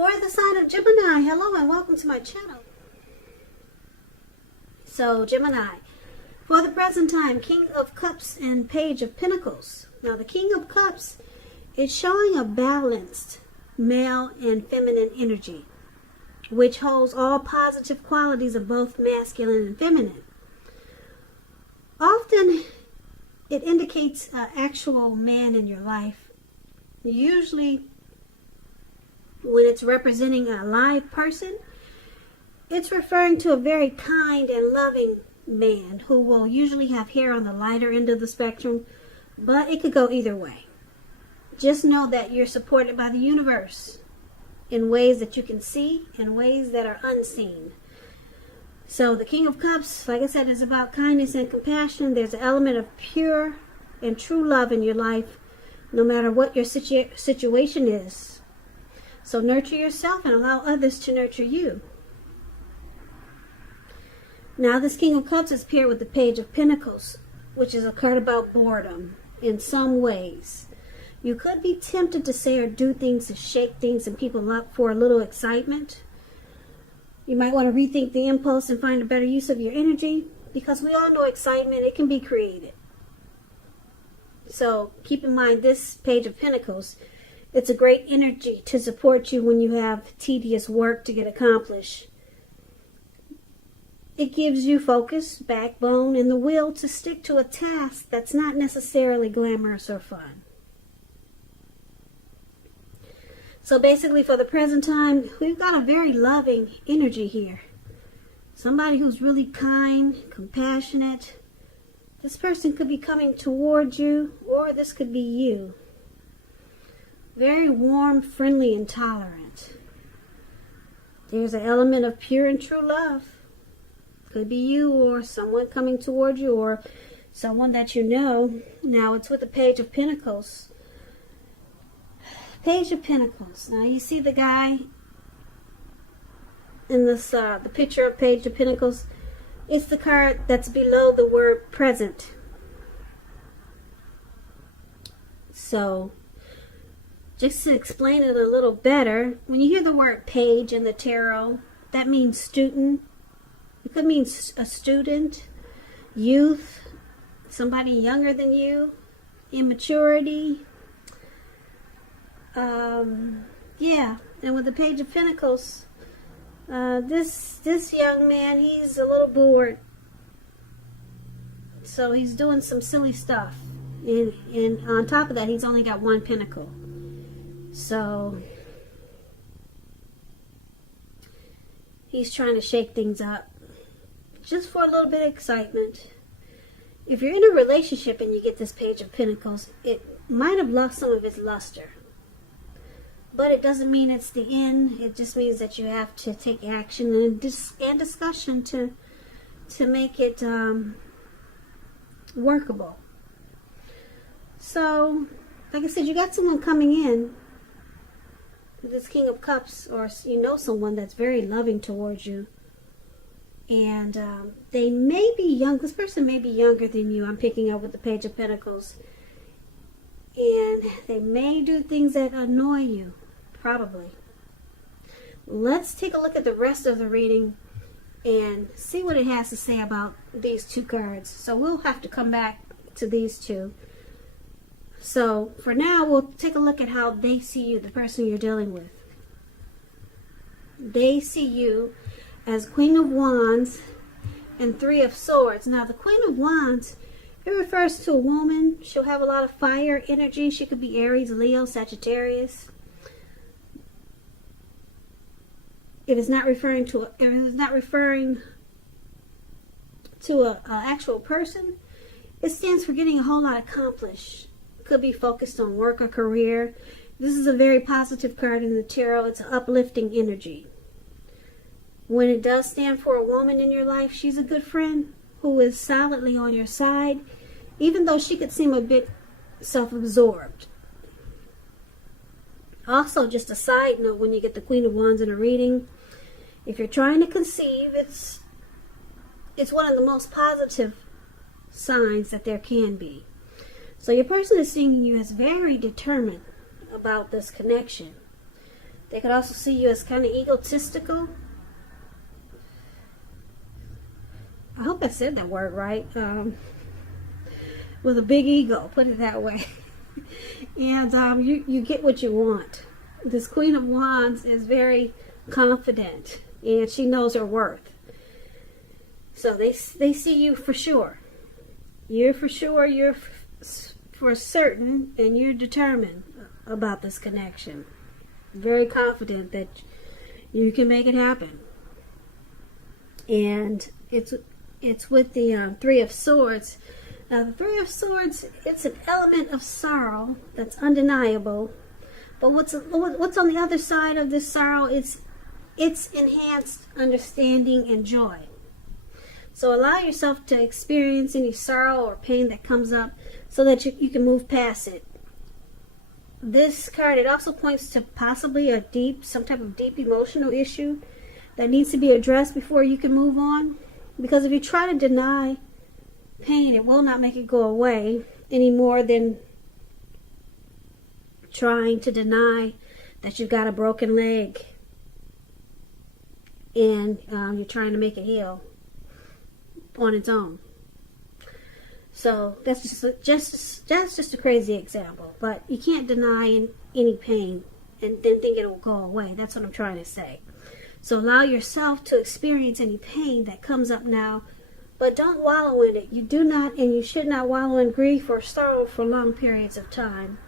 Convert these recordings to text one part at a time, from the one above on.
For the sign of Gemini, hello and welcome to my channel. So Gemini, for the present time, King of Cups and Page of Pentacles. Now the King of Cups is showing a balanced male and feminine energy, which holds all positive qualities of both masculine and feminine. Often it indicates an actual man in your life. Usually when it's representing a live person, it's referring to a very kind and loving man who will usually have hair on the lighter end of the spectrum, but it could go either way. Just know that you're supported by the universe in ways that you can see and ways that are unseen. So the King of Cups, like I said, is about kindness and compassion. There's an element of pure and true love in your life, no matter what your situation is. So nurture yourself and allow others to nurture you. Now this King of Cups is paired with the Page of Pentacles, which is a card about boredom in some ways. You could be tempted to say or do things to shake things and people up for a little excitement. You might want to rethink the impulse and find a better use of your energy, because we all know excitement, it can be created. So keep in mind this Page of Pentacles, it's a great energy to support you when you have tedious work to get accomplished. It gives you focus, backbone, and the will to stick to a task that's not necessarily glamorous or fun. So basically for the present time, we've got a very loving energy here. Somebody who's really kind, compassionate. This person could be coming toward you, or this could be you. Very warm, friendly, and tolerant. There's an element of pure and true love. Could be you or someone coming toward you or someone that you know. Now it's with the Page of Pentacles. Page of Pentacles. Now you see the guy in this, the picture of Page of Pentacles. It's the card that's below the word present. So just to explain it a little better, when you hear the word page in the tarot, that means student. It could mean a student, youth, somebody younger than you, immaturity. Yeah, and with the Page of Pentacles, this young man, he's a little bored. So he's doing some silly stuff. And on top of that, he's only got one pentacle. So he's trying to shake things up just for a little bit of excitement. If you're in a relationship and you get this Page of Pentacles, it might have lost some of its luster. But it doesn't mean it's the end. It just means that you have to take action and discussion to make it workable. So, like I said, you got someone coming in, this King of Cups, or you know someone that's very loving towards you, and they may be young. This person may be younger than you. I'm picking up with the Page of Pentacles, and they may do things that annoy you, probably. Let's take a look at the rest of the reading and see what it has to say about these two cards. So we'll have to come back to these two. So for now, we'll take a look at how they see you, the person you're dealing with. They see you as Queen of Wands and Three of Swords. Now the Queen of Wands, it refers to a woman. She'll have a lot of fire energy. She could be Aries, Leo, Sagittarius. It is not referring to an actual person. It stands for getting a whole lot accomplished. Could be focused on work or career. This is a very positive card in the tarot. It's an uplifting energy. When it does stand for a woman in your life, she's a good friend who is solidly on your side, even though she could seem a bit self-absorbed. Also, just a side note, when you get the Queen of Wands in a reading, if you're trying to conceive, it's one of the most positive signs that there can be. So your person is seeing you as very determined about this connection. They could also see you as kind of egotistical. I hope I said that word right. With a big ego, put it that way. And you get what you want. This Queen of Wands is very confident, and she knows her worth. So they see you for sure. You're for sure, you're for certain, and you're determined about this connection. Very confident that you can make it happen. And it's with the Three of Swords. Now the Three of Swords, it's an element of sorrow that's undeniable. But what's on the other side of this sorrow is it's enhanced understanding and joy. So allow yourself to experience any sorrow or pain that comes up so that you can move past it. This card, it also points to possibly some type of deep emotional issue that needs to be addressed before you can move on. Because if you try to deny pain, it will not make it go away any more than trying to deny that you've got a broken leg and you're trying to make it heal on its own. So that's just a crazy example, but you can't deny any pain and then think it will go away. That's what I'm trying to say. So allow yourself to experience any pain that comes up now, but don't wallow in it. You do not and you should not wallow in grief or sorrow for long periods of time.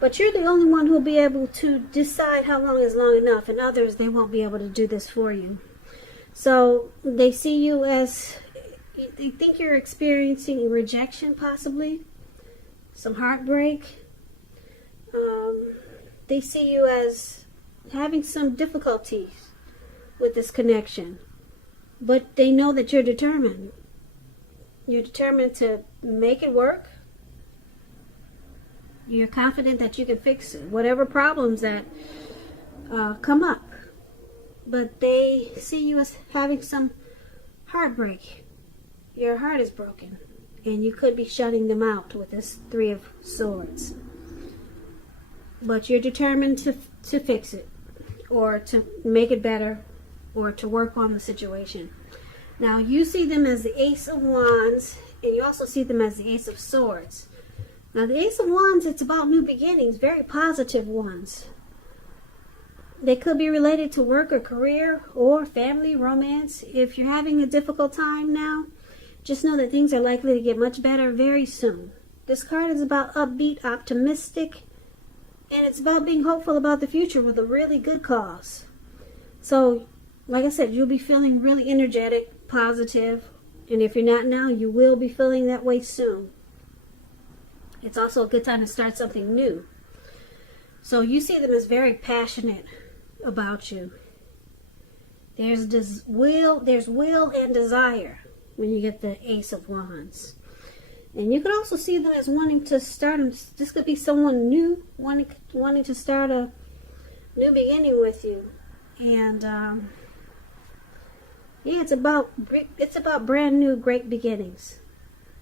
But you're the only one who will be able to decide how long is long enough, and others, they won't be able to do this for you. So they see you as, they think you're experiencing rejection possibly, some heartbreak. They see you as having some difficulties with this connection. But they know that you're determined. You're determined to make it work. You're confident that you can fix it, whatever problems that come up. But they see you as having some heartbreak. Your heart is broken, and you could be shutting them out with this Three of Swords. But you're determined to fix it, or to make it better, or to work on the situation. Now, you see them as the Ace of Wands, and you also see them as the Ace of Swords. Now, the Ace of Wands, it's about new beginnings, very positive ones. They could be related to work or career or family, romance. If you're having a difficult time now, just know that things are likely to get much better very soon. This card is about upbeat, optimistic, and it's about being hopeful about the future with a really good cause. So, like I said, you'll be feeling really energetic, positive, and if you're not now, you will be feeling that way soon. It's also a good time to start something new. So you see them as very passionate about you. There's will and desire when you get the Ace of Wands. And you could also see them as wanting to start, this could be someone new, wanting to start a new beginning with you. And yeah, it's about brand new great beginnings.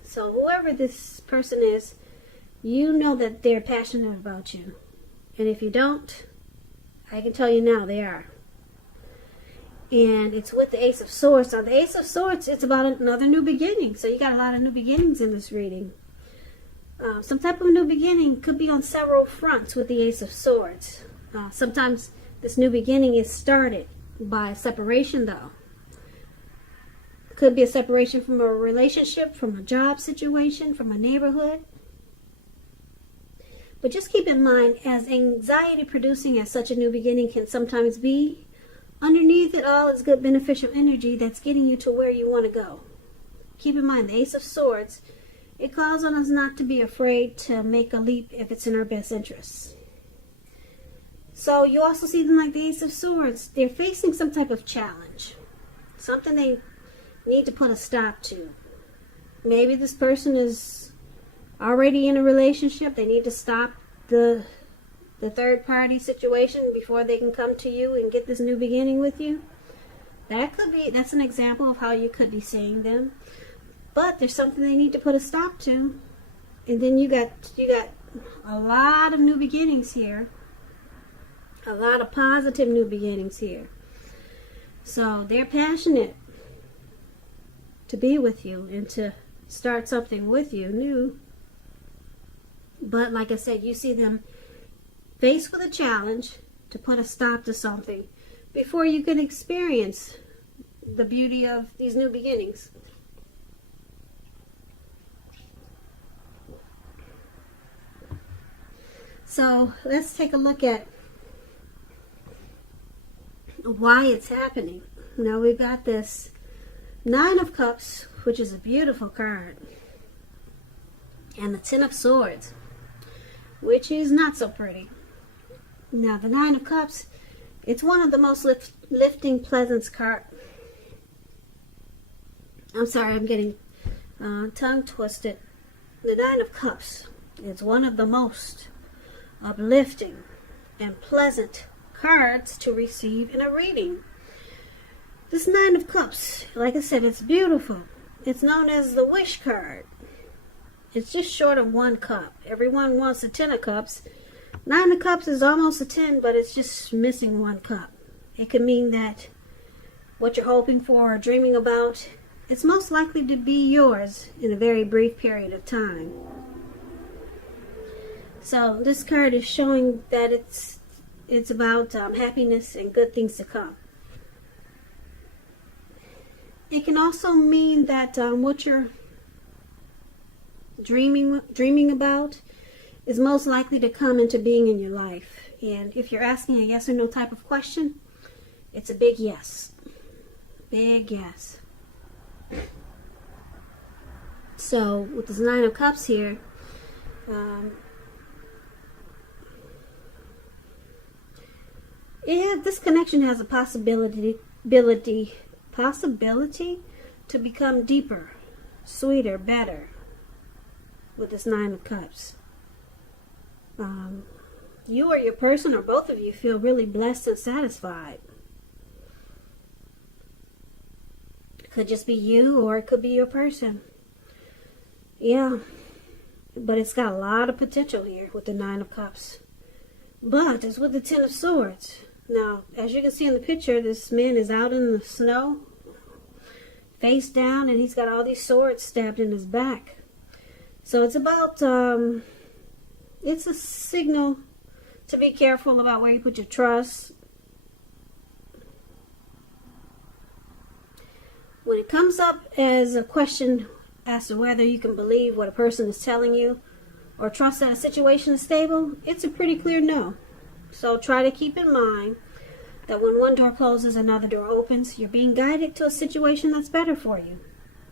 So whoever this person is, you know that they're passionate about you. And if you don't, I can tell you now they are. And it's with the Ace of Swords. Now, the Ace of Swords, it's about another new beginning. So you got a lot of new beginnings in this reading. Some type of new beginning could be on several fronts with the Ace of Swords. Sometimes this new beginning is started by separation, though. Could be a separation from a relationship, from a job situation, from a neighborhood. But just keep in mind, as anxiety producing as such a new beginning can sometimes be, underneath it all is good beneficial energy that's getting you to where you want to go. Keep in mind, the Ace of Swords, it calls on us not to be afraid to make a leap if it's in our best interests. So you also see them like the Ace of Swords. They're facing some type of challenge. Something they need to put a stop to. Maybe this person is already in a relationship. They need to stop the third party situation before they can come to you and get this new beginning with you. That's an example of how you could be seeing them. But there's something they need to put a stop to. And then you got a lot of new beginnings here. A lot of positive new beginnings here. So they're passionate to be with you and to start something with you new. But like I said, you see them faced with a challenge to put a stop to something before you can experience the beauty of these new beginnings. So let's take a look at why it's happening. Now we've got this Nine of Cups, which is a beautiful card, and the Ten of Swords, which is not so pretty. Now the Nine of Cups, it's one of the most lifting, pleasant cards. I'm sorry, I'm getting tongue twisted. The Nine of Cups is one of the most uplifting and pleasant cards to receive in a reading. This Nine of Cups, like I said, it's beautiful. It's known as the wish card. It's just short of one cup. Everyone wants a Ten of Cups. Nine of Cups is almost a 10, but it's just missing one cup. It could mean that what you're hoping for or dreaming about, it's most likely to be yours in a very brief period of time. So this card is showing that it's about happiness and good things to come. It can also mean that what you're dreaming about is most likely to come into being in your life. And if you're asking a yes or no type of question, it's a big yes. Big yes. So with this Nine of Cups here, this connection has a possibility to become deeper, sweeter, better with this Nine of Cups. You or your person, or both of you, feel really blessed and satisfied. It could just be you, or it could be your person. Yeah, but it's got a lot of potential here with the Nine of Cups. But it's with the Ten of Swords. Now, as you can see in the picture, this man is out in the snow, face down, and he's got all these swords stabbed in his back. So it's about, it's a signal to be careful about where you put your trust. When it comes up as a question as to whether you can believe what a person is telling you or trust that a situation is stable, it's a pretty clear no. So try to keep in mind that when one door closes, another door opens. You're being guided to a situation that's better for you.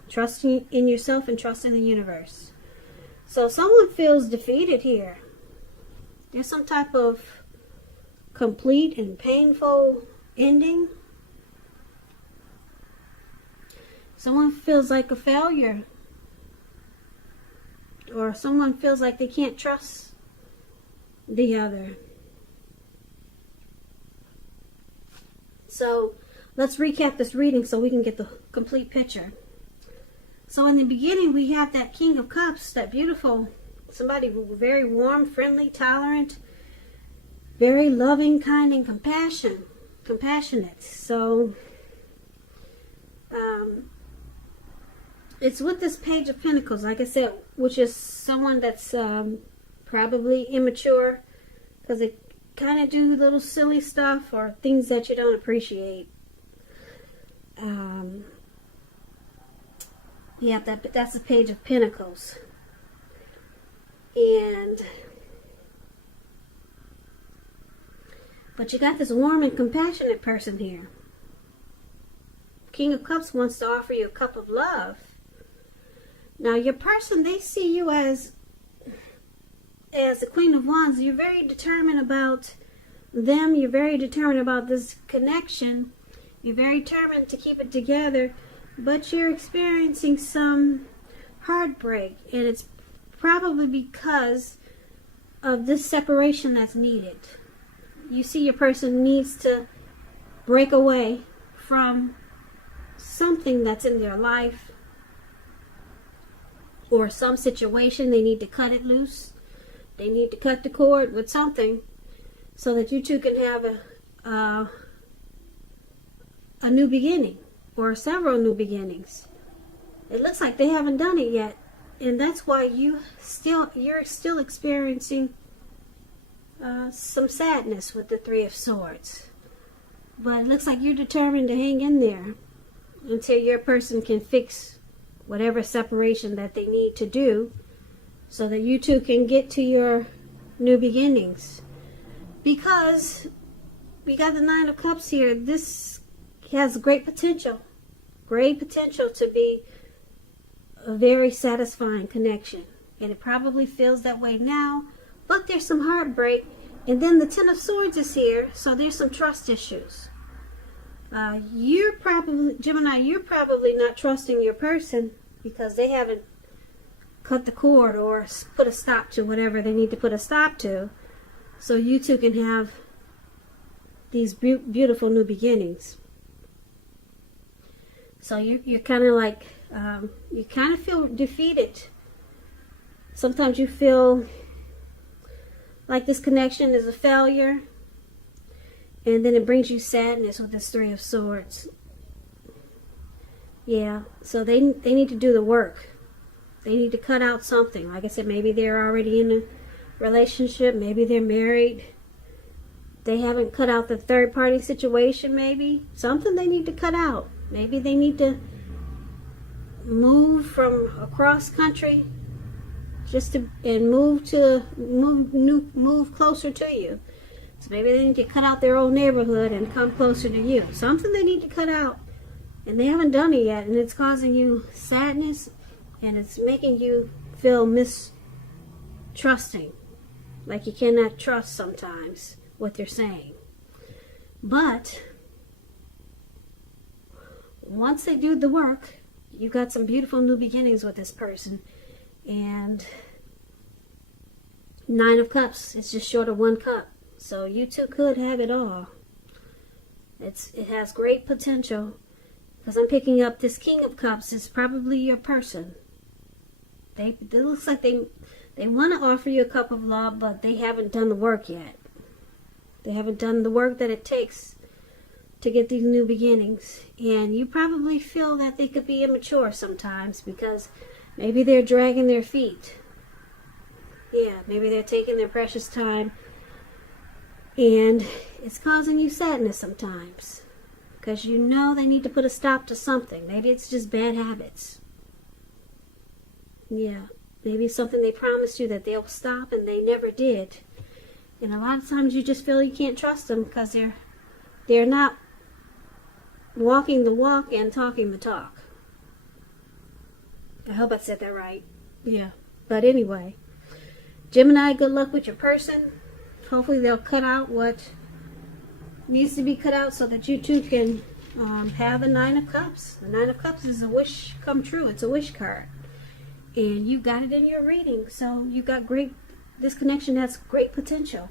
Trust in yourself and trust in the universe. So someone feels defeated here. There's some type of complete and painful ending. Someone feels like a failure. Or someone feels like they can't trust the other. So let's recap this reading so we can get the complete picture. So in the beginning, we have that King of Cups, that beautiful, somebody very warm, friendly, tolerant, very loving, kind, and compassionate. So it's with this Page of Pentacles, like I said, which is someone that's probably immature, because they kind of do little silly stuff or things that you don't appreciate. Yeah, that's the Page of Pentacles. But you got this warm and compassionate person here. King of Cups wants to offer you a cup of love. Now your person, they see you as the Queen of Wands. You're very determined about them. You're very determined about this connection. You're very determined to keep it together. But you're experiencing some heartbreak. And it's probably because of this separation that's needed. You see your person needs to break away from something that's in their life. Or some situation. They need to cut it loose. They need to cut the cord with something. so that you two can have a new beginning or several new beginnings. It looks like they haven't done it yet, and that's why you're still experiencing some sadness with the Three of Swords. But it looks like you're determined to hang in there until your person can fix whatever separation that they need to do, so that you two can get to your new beginnings. Because we got the Nine of Cups here. This has great potential to be a very satisfying connection. And it probably feels that way now, but there's some heartbreak. And then the Ten of Swords is here, so there's some trust issues. Gemini, you're probably not trusting your person because they haven't cut the cord or put a stop to whatever they need to put a stop to, so you two can have these beautiful new beginnings. So you're kind of like, you kind of feel defeated. Sometimes you feel like this connection is a failure, and then it brings you sadness with this Three of Swords. Yeah, so they need to do the work. They need to cut out something. Like I said, maybe they're already in a relationship. Maybe they're married. They haven't cut out the third party situation, maybe. Something they need to cut out. Maybe they need to move from across country move closer to you. So maybe they need to cut out their old neighborhood and come closer to you. Something they need to cut out, and they haven't done it yet, and it's causing you sadness, and it's making you feel mistrusting, like you cannot trust sometimes what they're saying. But once they do the work, you got some beautiful new beginnings with this person. And Nine of Cups, it's just short of one cup. So you two could have it all. It has great potential, because I'm picking up this King of Cups is probably your person. It looks like they want to offer you a cup of love, but they haven't done the work yet. They haven't done the work that it takes to get these new beginnings. And you probably feel that they could be immature sometimes, because maybe they're dragging their feet. Yeah, maybe they're taking their precious time, and it's causing you sadness sometimes, because you know they need to put a stop to something. Maybe it's just bad habits. Yeah, maybe it's something they promised you that they'll stop and they never did. And a lot of times you just feel you can't trust them because they're not walking the walk and talking the talk. I hope I said that right. Yeah. But anyway, Gemini, good luck with your person. Hopefully they'll cut out what needs to be cut out so that you two can have a Nine of Cups. The Nine of Cups is a wish come true. It's a wish card. And you got it in your reading. So you got this connection has great potential.